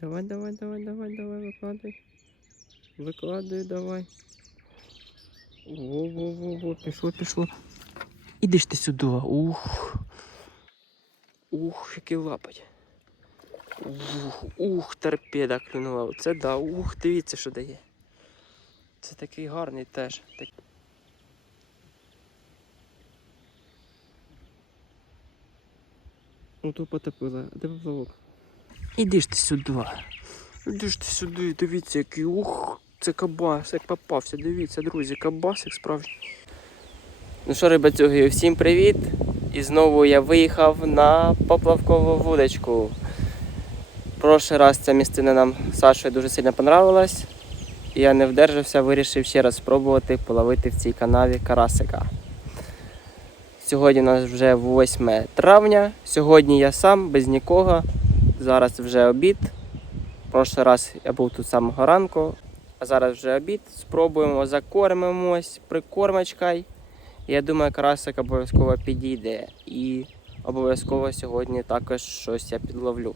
Давай, давай, давай, давай, давай, викладуй. Викладуй, давай. Во-во-во-во, пішло, пішло. Іди ти сюди. Ух. Ух, який лапать. Ух, ух, торпеда клюнула. Оце да, ух, дивіться, що дає. Це такий гарний теж. Так... Ну то потопила, де поплавок? Іди ж ти сюди. Іди ж ти сюди, дивіться, який ух, це кабас, як попався, дивіться, друзі, кабас як справжній. Ну що, рибацюги, всім привіт! І знову я виїхав на поплавкову вудочку. Прошлий раз ця місцина нам Сашою дуже сильно понравилась. І я не вдержався, вирішив ще раз спробувати половити в цій канаві карасика. Сьогодні у нас вже 8 травня. Сьогодні я сам без нікого. Зараз вже обід. Прошлий раз я був тут самого ранку, а зараз вже обід. Спробуємо закормимось прикормочкою. Я думаю, карасик обов'язково підійде. І обов'язково сьогодні також щось я підловлю.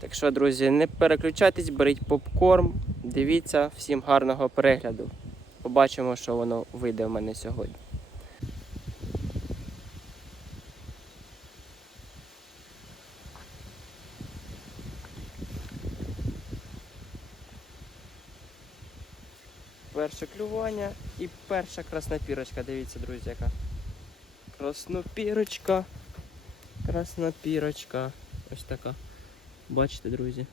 Так що, друзі, не переключайтесь, беріть попкорн, дивіться, всім гарного перегляду. Побачимо, що воно вийде в мене сьогодні. Перше клювання і перша краснопірочка. Дивіться, друзі, яка. Краснопірочка. Краснопірочка. Ось така. Бачите, друзі.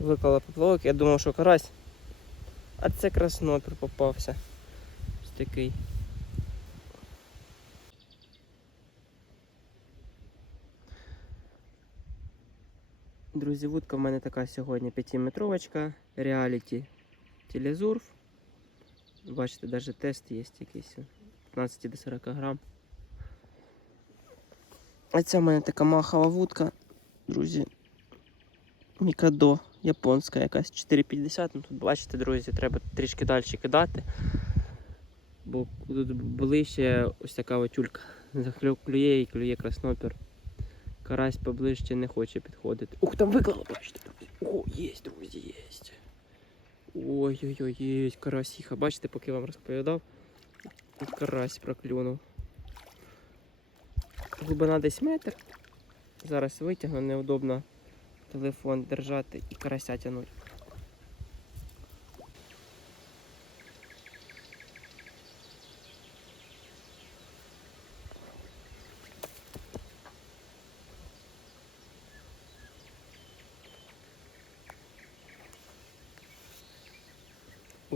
Виклала поплавок, я думав, що карась. А це краснопір попався. Ось такий. Друзі, вудка в мене така сьогодні 5-метровочка. Реаліті телезурф. Бачите, навіть тест є якийсь. 15 до 40 грам. А ця в мене така махова вудка, друзі. Мікадо японська якась 4,50. Ну тут бачите, друзі, треба трішки далі кидати. Бо тут ближче ось така от тюлька. Захлює і клює краснопір. Карась поближче не хоче підходити. Ух, там виклала, бачите, друзі. О, є, друзі, є. Ой-ой-ой, карасіха. Бачите, поки вам розповідав. Тут карась проклюнув. Глибина десь метр. Зараз витягну, неудобно телефон держати і карася тягнути.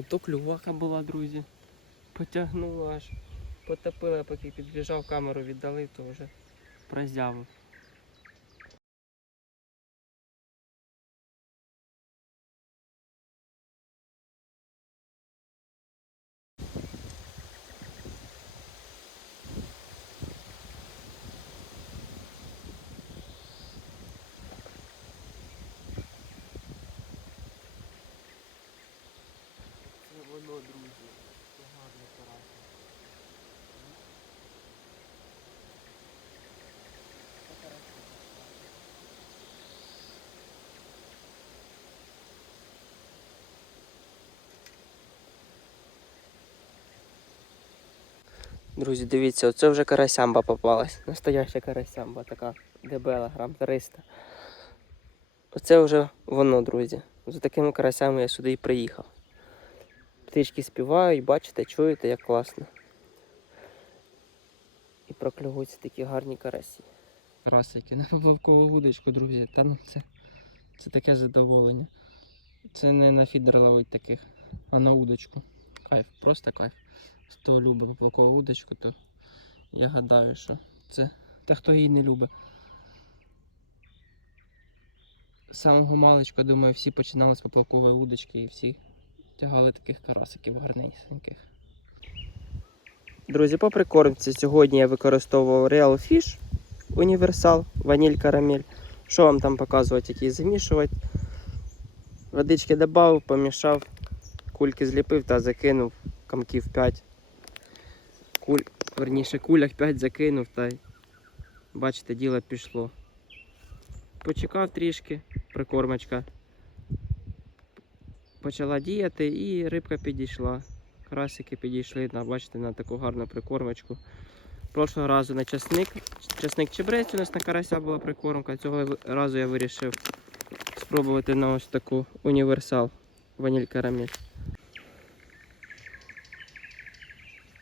Ото клювака була, друзі. Потягнула аж. Потопила, поки підбіжав, камеру віддали, то вже прозявив. Друзі, дивіться, оце вже карасямба попалась. Настояща карасямба, така дебела, грам 300. Оце вже воно, друзі. За такими карасями я сюди і приїхав. Птички співають, бачите, чуєте, як класно. І проклювуються такі гарні карасі. Карасики на поплавкову вудочку, друзі. Та ну це, це таке задоволення. Це не на фідер ловить таких, а на удочку. Кайф, просто кайф. Хто любить поплавкову удочку, то я гадаю, що це. Та хто її не любить. З самого маличка, думаю, всі починали з поплавкової удочки і всі тягали таких карасиків гарненьких. Друзі, по прикормці сьогодні я використовував Real Fish універсал, ваніль карамель. Що вам там показувати, які замішувати? Водички додав, помішав, кульки зліпив та закинув камків 5. Куль, верніше, кулях 5 закинув та й бачите, діло пішло. Почекав трішки, прикормочка почала діяти і рибка підійшла. Карасики підійшли на, бачите, на таку гарну прикормочку. Прошлого разу на часник. Часник чебрець у нас на карася була прикормка. Цього разу я вирішив спробувати на ось таку універсал ваніль карамель.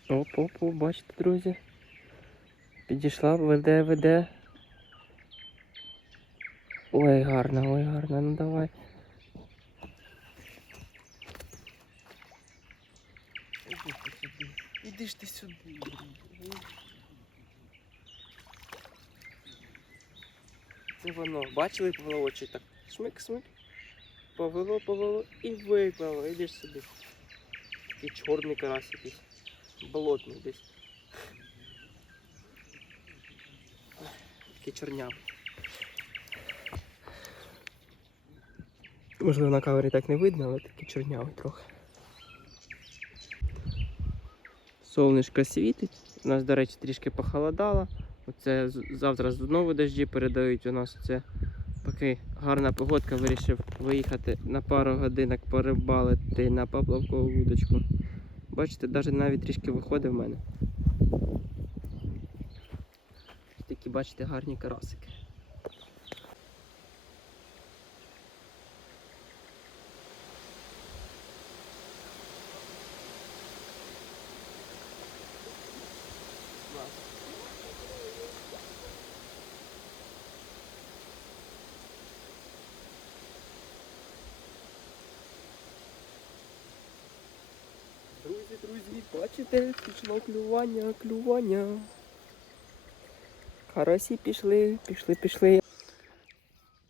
Оп-оп-оп, бачите, друзі. Підійшла, веде, веде. Ой, гарно, ой, гарно, ну давай. Іди ж ти сюди. Це воно. Бачили поволочі так. Шмик-шмик. Повело, повело і випало. Іди ж сюди. Такий чорний карась якийсь. Болотний десь. Такий чорнявий. Можливо, на камері так не видно, але такий чорнявий трохи. Сонечко світить. У нас, до речі, трішки похолодало. Оце завтра знову дощі передають у нас. Це поки гарна погодка, вирішив виїхати на пару годинок порибалити на поплавкову вудочку. Бачите, навіть навіть трішки виходить в мене. Такі, бачите, гарні карасики. Друзі, друзі, бачите, пішло клювання, клювання. Карасі пішли, пішли, пішли.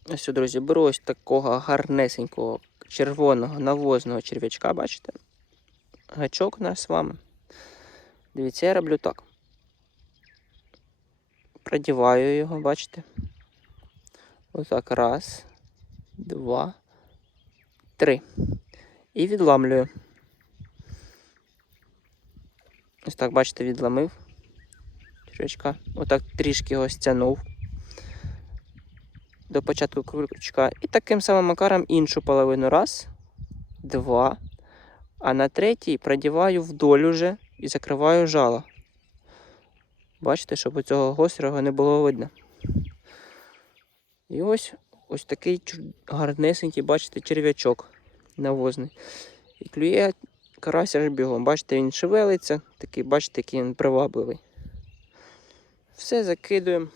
Ось, друзі, беру ось такого гарнесенького червоного навозного черв'ячка, бачите? Гачок у нас з вами. Дивіться, я роблю так. Продіваю його, бачите? Отак, раз, два, три. І відламлюю. Ось так, бачите, відламив червячка. Отак трішки його стягнув до початку крючка. І таким самим макаром іншу половину. Раз, два. А на третій продіваю вдоль уже і закриваю жало. Бачите, щоб у цього гострого не було видно. І ось ось такий гарнесенький, бачите, черв'ячок навозний. І клює карась аж бігом. Бачите, він шевелиться, такий, бачите, який він привабливий. Все закидуємо.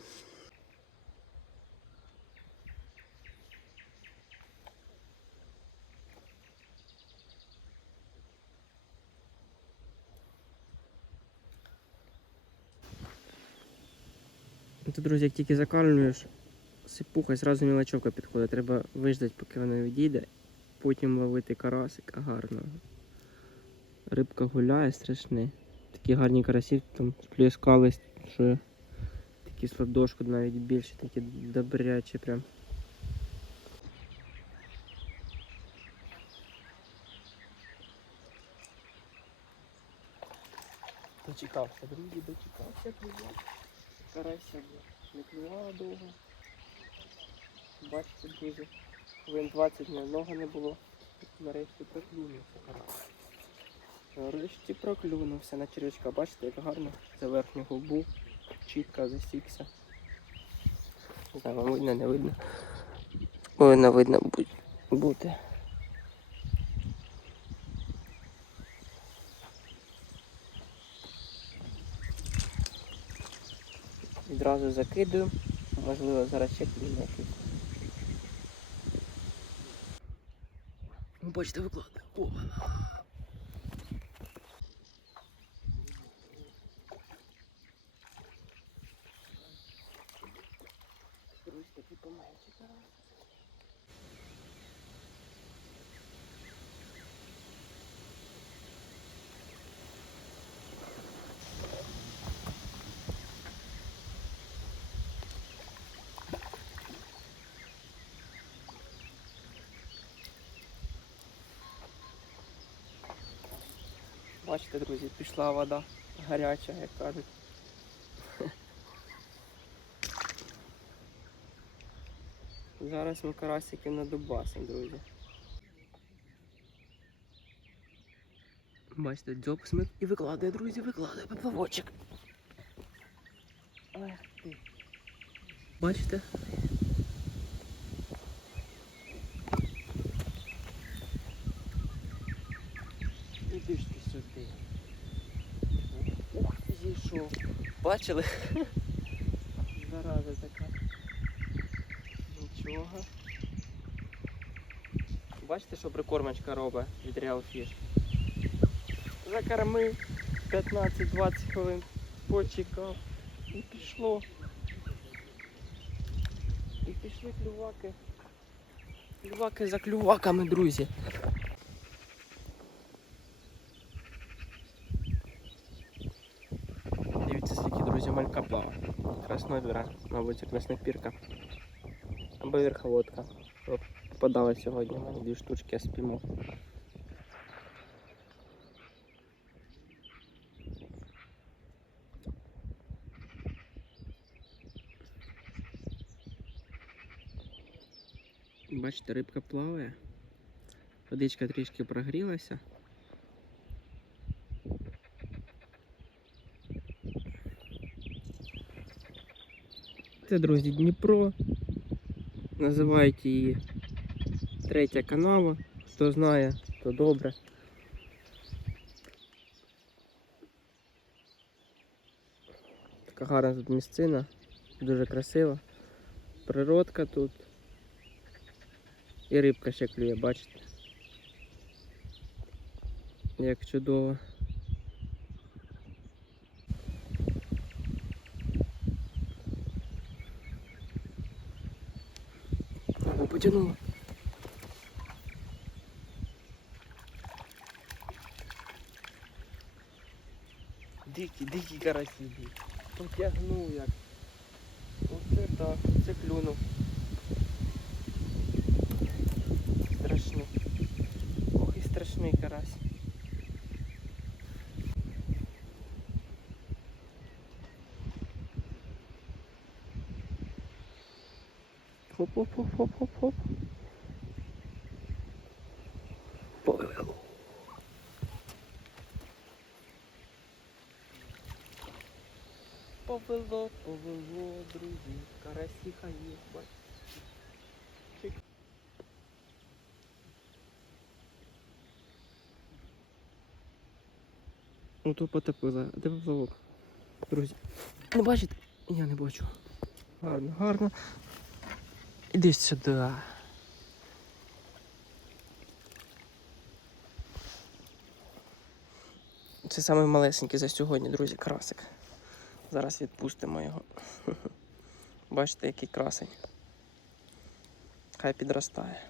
Тут, друзі, як тільки закалюєш, сипуха, зразу мілочовка підходить. Треба виждати, поки вона відійде, потім ловити карасика гарного. Рибка гуляє страшне. Такі гарні карасі там сплескались, що такі з ладошку навіть більше, такі добрячі прям. Дочекався, друзі, дочекався, клював. Карася не клювала довго. Бачите, друзі, хвилин 20 ні одного не було. Нарешті проклюнувся карась. Нарешті проклюнувся на червячка. Бачите, як гарно за верхню губу чітко засікся. Не знаю, вам видно, не видно. Повинно видно бути. Відразу закидую. Можливо, зараз ще клюне якийсь. Бачите, викладаю. О, Бачите, друзі, пішла вода гаряча, як кажуть. Зараз ми карасиків надубасимо, друзі. Бачите, дзьоб смик і викладає, друзі, викладає ти. Бачите? Іди ж ти сюди. Ух, ти зійшов. Бачили? Зараза така. Нічого. Бачите, що прикормочка робить від Real Fish? Закормив 15-20 хвилин, почекав і пішло. І пішли клюваки. Клюваки за клюваками, друзі. Дивіться, скільки, друзі, малька плаває. Краснобіра, мабуть, це краснопірка. Або верховодка. Попадала сьогодні, дві штучки я спіймав. Бачите, рибка плаває. Водичка трішки прогрілася. Це, друзі, Дніпро. Називають її третя канава. Хто знає, то добре. Така гарна тут місцина, дуже красива. Природка тут. І рибка ще клює, бачите? Як чудово. Потянуло. Дикі, дикі карасі. Потягнув як. Оце так, це клюнув. Страшний. Ох і страшний карась. Хоп-хоп-хоп-хоп-хоп-хоп. Повело. Повело, повело, друзі. Карасіха є. Ну то потопила. Де поплавок? Друзі. Не бачите? Я не бачу. Гарно, гарно. Іди сюди. Це самий малесенький за сьогодні, друзі, красик. Зараз відпустимо його. Бачите, який красень. Хай підростає.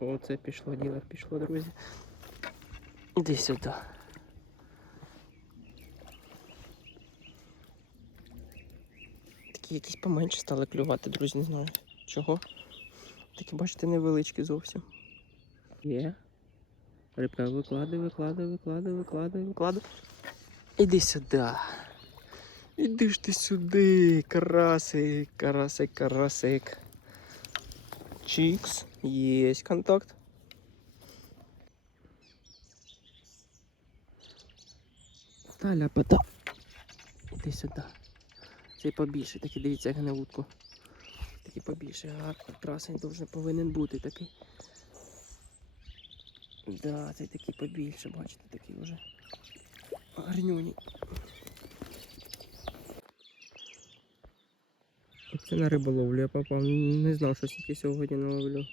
Оце пішло діло, пішло, друзі. Іди сюди. Якісь поменше стали клювати, друзі, не знаю чого. Такі, бачите, невеличкі зовсім. Є. Рибка викладай, викладай, викладай, викладай, викладай. Іди сюди. Іди ж ти сюди, карасик, карасик, карасик. Чікс. Есть контакт. Та ляпота. Іди сюди. Цей побільше, такий, дивіться, як на. Такий побільше, а красень дуже повинен бути такий. Да, цей такий побільше, бачите, такий вже гарнюній. Це на риболовлю я попав. Не знав, що стільки сьогодні наловлю.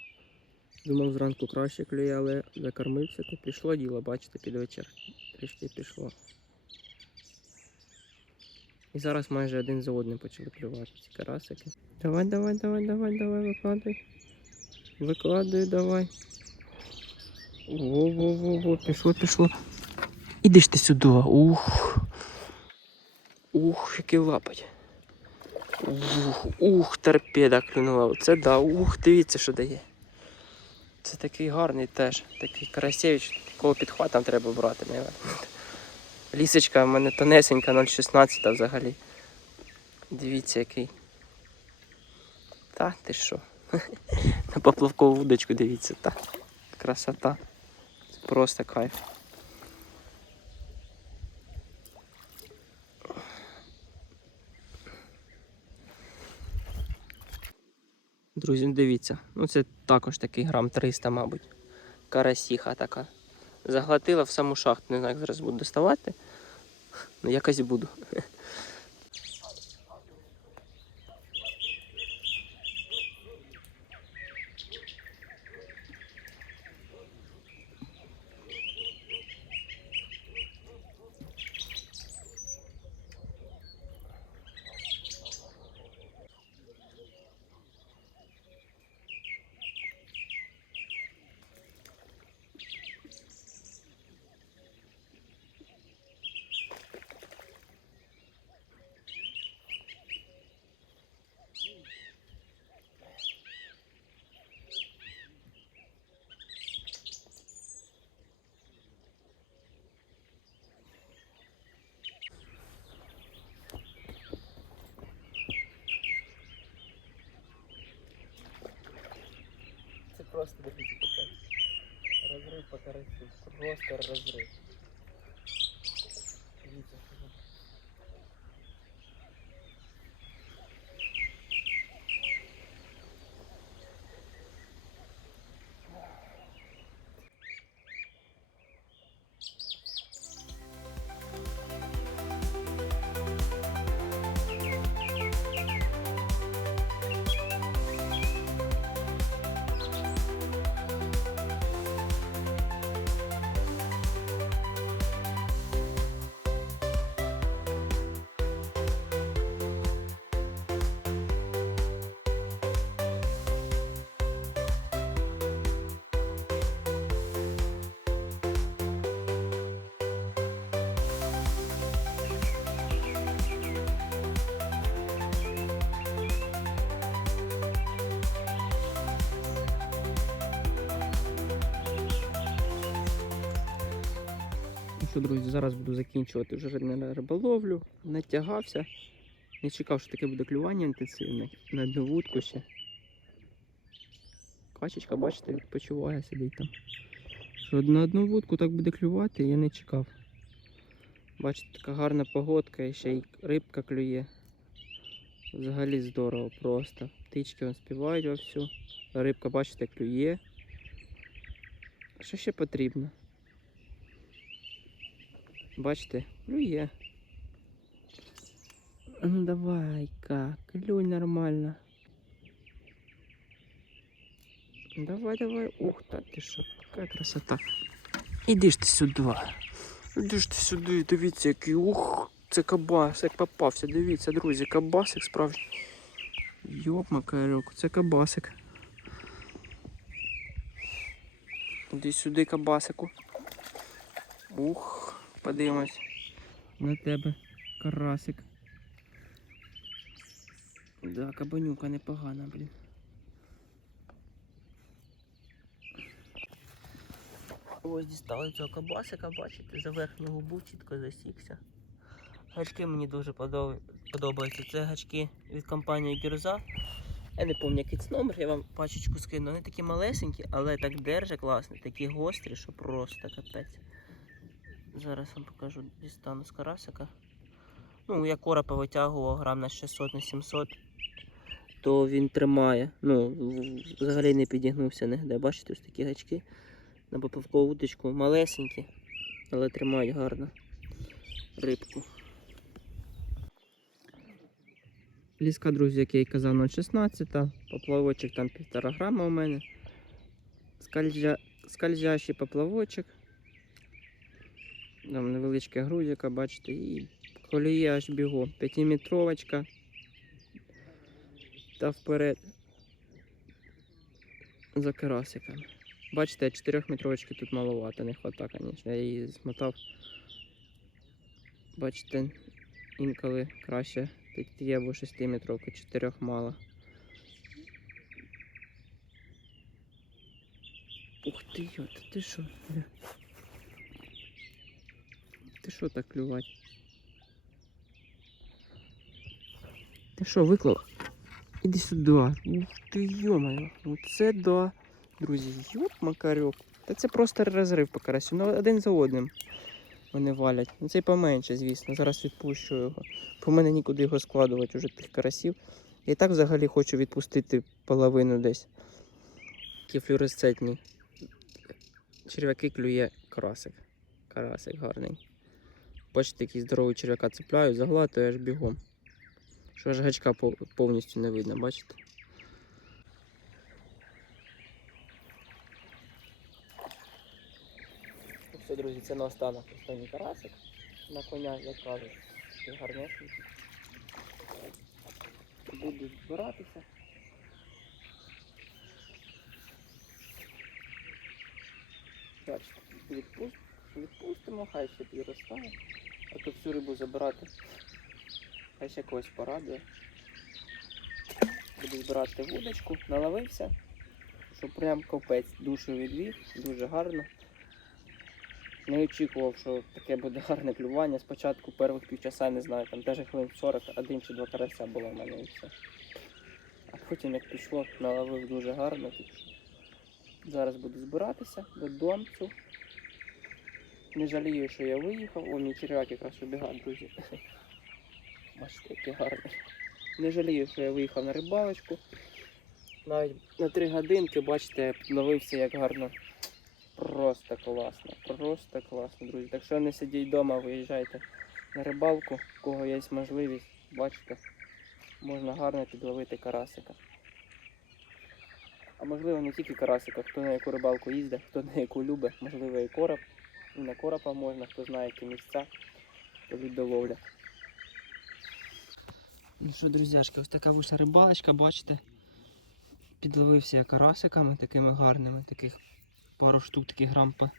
Думав зранку краще клює, але закормився, то пішло діло, бачите, під вечір. Трішки пішло. І зараз майже один за одним почали клювати ці карасики. Давай, давай, давай, давай, давай, викладай. Викладай, давай. Во-во-во-во, пішло, пішло. Іди ж ти сюди. Ух. Ух, який лапать. Ух, ух, торпеда клюнула. Оце да, ух, дивіться, що дає. Це такий гарний теж. Такий Карасевич, такого підхватом треба брати, мабуть. Лісочка в мене тонесенька, 0,16 взагалі. Дивіться який. Та ти що? На поплавкову вудочку дивіться, та. Красота. Це просто кайф. Друзі, ну дивіться. Ну це також такий грам 300, мабуть. Карасіха така. Заглотила в саму шахту. Не знаю, як зараз буду доставати. Ну якось буду. Просто дивіться. Розрив по карасю. Просто розрив. Що, друзі, зараз буду закінчувати вже рибне- риболовлю. Натягався. Не чекав, що таке буде клювання інтенсивне. На одну вудку ще. Качечка, бачите, відпочиває, сидить там. Що на одну вудку так буде клювати, я не чекав. Бачите, така гарна погодка і ще й рибка клює. Взагалі здорово просто. Птички он співають вовсю. Рибка, бачите, клює. Що ще потрібно? Бачите, клює. Ну давай-ка, клюй нормально. Давай, давай. Ух, та ти що, яка красота. Іди ж ти сюди. Іди ж ти сюди, дивіться, який. Ух, це кабас, як попався. Дивіться, друзі, кабасик справжній. Йоп, макарок, це кабасик. Іди сюди, кабасику. Ух, подивимось на тебе, карасик. Да, кабанюка непогана, блін. Ось дістали цього кабасика, бачите, за верхню губу чітко засікся. Гачки мені дуже подобаються. Це гачки від компанії Гюрза. Я не пам'ятаю, який це номер, я вам пачечку скину. Вони такі малесенькі, але так держать класно, такі гострі, що просто капець. Зараз вам покажу, дістану з карасика. Ну, я коропа витягував грам на 600 на 700, то він тримає. Ну, взагалі не підігнувся нігде. Бачите, ось такі гачки на поплавкову вудочку малесенькі, але тримають гарно рибку. Ліска, друзі, як я й казав, 0,16, поплавочок там 1,5 грама у мене. Скальжа... Скальжащий поплавочок. Там невеличке грузика, бачите, і коліє аж бігом. П'ятиметровочка. Та вперед. За карасиками. Бачите, 4-метровочки тут маловато, не хвата, звісно. Я її змотав. Бачите, інколи краще 5 або 6 метровки, 4 мало. Ух ти, йот, ти що? Що? так клювати? Ти що, виклав? Іди сюди. Ух ти, йомаю. Оце да. Друзі, йоп макарьок. Та це просто розрив по карасю. Ну один за одним вони валять. Ну цей поменше, звісно. Зараз відпущу його. По мене нікуди його складувати вже тих карасів. Я і так взагалі хочу відпустити половину десь. Такі флюоресцентні. Черв'яки клює карасик. Карасик гарний. Бачите, який здоровий черв'яка цепляю, заглатую аж бігом. Що аж гачка повністю не видно, бачите? Все, друзі, це наостанок останній карасик. На коня, як кажуть. Гарнесенький. Будуть збиратися. Бачите, відпустимо, хай ще підростає. А то всю рибу забирати. Хай ще когось порадує. Буду збирати вудочку, наловився, що прям копець душу відвів, дуже гарно. Не очікував, що таке буде гарне клювання. Спочатку перших півчаса, не знаю, там теж хвилин 40, один чи два карася було в мене і все. А потім як пішло, наловив дуже гарно. Зараз буду збиратися додому. Не жалію, що я виїхав. О, мій черв'як якраз убігав, друзі. Бачите, який гарний. Не жалію, що я виїхав на рибалочку. Навіть на три годинки, бачите, я підновився як гарно. Просто класно, просто класно, друзі. Так що не сидіть вдома, виїжджайте на рибалку, у кого є можливість, бачите, можна гарно підловити карасика. А можливо не тільки карасика, хто на яку рибалку їздить, хто на яку любить, можливо і короб. І на коропа можна, хто знає які місця, то ловля. Ну що, друзяшки, ось така вийшла рибалочка, бачите. Підловився я карасиками такими гарними, таких пару штук, таких грам по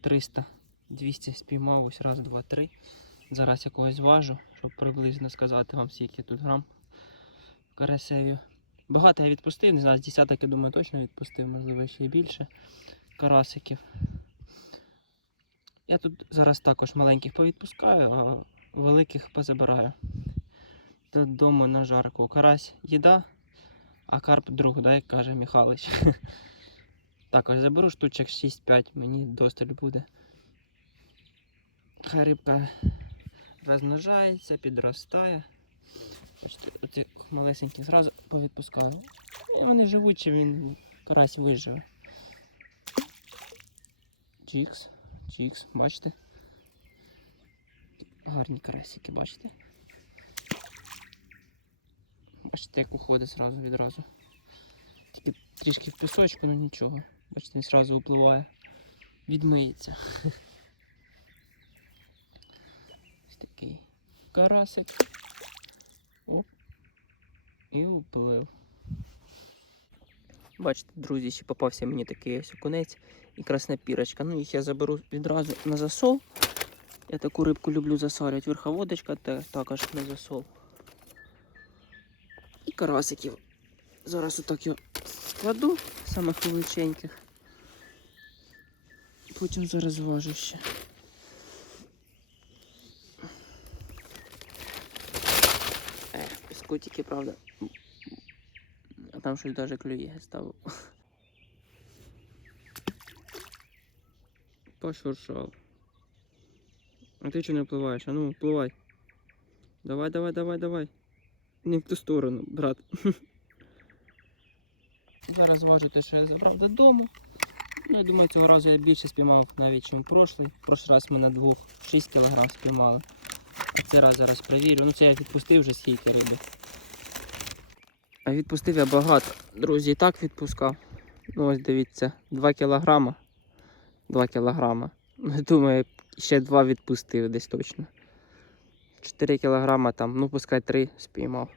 300, 200 спіймав, ось раз, два, три. Зараз якогось важу, щоб приблизно сказати вам, скільки тут грам карасею. Багато я відпустив, не знаю, з десяток, я думаю, точно відпустив, можливо, ще й більше карасиків. Я тут зараз також маленьких повідпускаю, а великих позабираю. Додому на жарку. Карась їда, а карп друг, да, як каже Михайлович. Також заберу штучок 6-5, мені досталь буде. Хай рибка розмножається, підростає. Бачите, оці малесенькі зразу повідпускаю. І вони живучі, він карась виживе. Чікс, чікс, бачите? Гарні карасики, бачите? Бачите, як уходить зразу відразу. Тільки трішки в пісочку, ну нічого. Бачите, він зразу випливає. Відмиється. Ось такий карасик. Оп. І уплив. Бачите, друзі, ще попався мені такий ось окунець і красна пірочка. Ну, їх я заберу відразу на засол. Я таку рибку люблю засолювати. Верховодочка та також на засол. І карасиків. Зараз отак його складу, самих величеньких. Потім зараз важу ще. Ех, піску тільки, правда. А там щось даже клює ставив. Пошуршав. А ти чого не впливаєш? А ну, впливай. Давай, давай, давай, давай. Не в ту сторону, брат. Зараз важу те, що я забрав додому. Ну, я думаю, цього разу я більше спіймав навіть, ніж прошлий. Прошлий раз ми на двох 6 кг спіймали. А цей раз зараз перевірю. Ну це я відпустив вже скільки риби. А відпустив я багато. Друзі, і так відпускав. Ну ось дивіться, 2 кілограма. 2 кілограма. Ну, Думаю, ще 2 відпустив десь точно. 4 кілограма там, ну пускай 3 спіймав.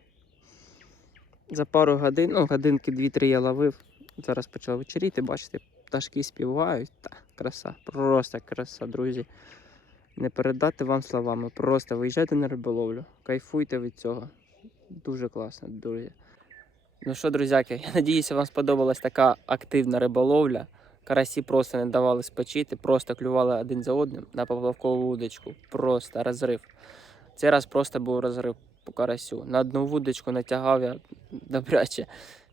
За пару годин, ну годинки 2-3 я ловив. Зараз почав вечеріти, бачите, пташки співають. Та, краса, просто краса, друзі. Не передати вам словами. Просто виїжджайте на риболовлю, кайфуйте від цього. Дуже класно, друзі. Ну що, друзяки, я надіюся, вам сподобалась така активна риболовля. Карасі просто не давали спочити, просто клювали один за одним на поплавкову вудочку. Просто розрив. Цей раз просто був розрив по карасю. На одну вудочку натягав я добряче.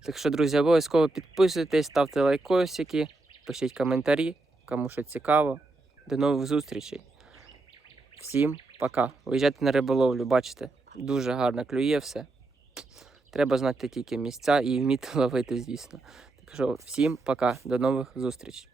Так що, друзі, обов'язково підписуйтесь, ставте лайкосики, пишіть коментарі, кому що цікаво. До нових зустрічей. Всім пока. Виїжджайте на риболовлю, бачите, дуже гарно клює все. Треба знати тільки місця і вміти ловити, звісно. Так всім пока, до нових зустрічей.